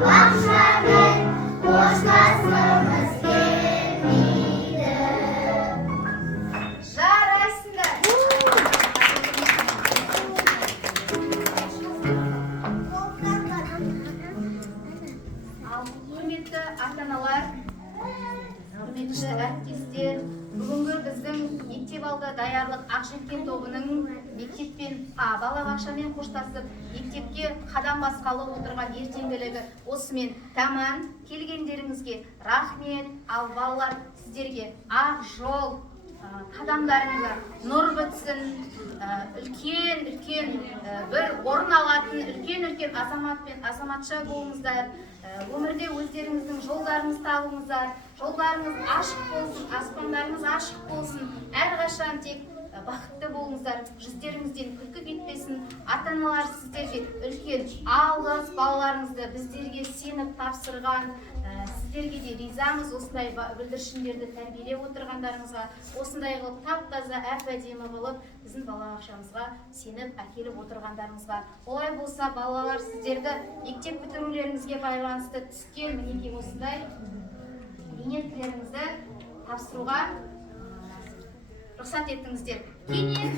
бақшамен қоштасқымыз келмейді. Жарайсыңдар. Ал құрметті ата-аналар, құрметті әріптестер, бүгінгі біздің мектеп алды даярлық Ақжелкен тобының мектеппен балабақшамен қоштасып, мектепке қадам басқалы отырған ертеңгілігі осымен тамам. Келгендеріңізге рахмет. Ал балалар, сіздерге ақ жол, қадамдарыңызға нұр бітсін, үлкен бір орын алатын үлкен азамат пен азаматша болыңыздар. Өмірде өздеріңіздің жолдарыңыз табыңыздар, жолдарыңыз ашық болсын, аспандарыңыз ашық болсын, әрқашан тек бақытты болыңыздар, жүздеріңізден күлкі кетпесін. Ата-аналар сіздерге үлкен алғыс, балаларыңызды біздерге сеніп тапсырған, сіздерге де ризамыз осындай бүлдіршіндерді тәрбиелеп отырғандарыңызға, осындай қылып тап-таза әп-әдемі қылып біздің балабақшамызға сеніп әкеліп отырғандарыңызға. Олай болса, балалар, сіздерді мектеп бітірулеріңізге байланысты түскен мінекей осындай зейнеткерлеріңізді тапсыруға рұқсат еттіңіздер. Кенен.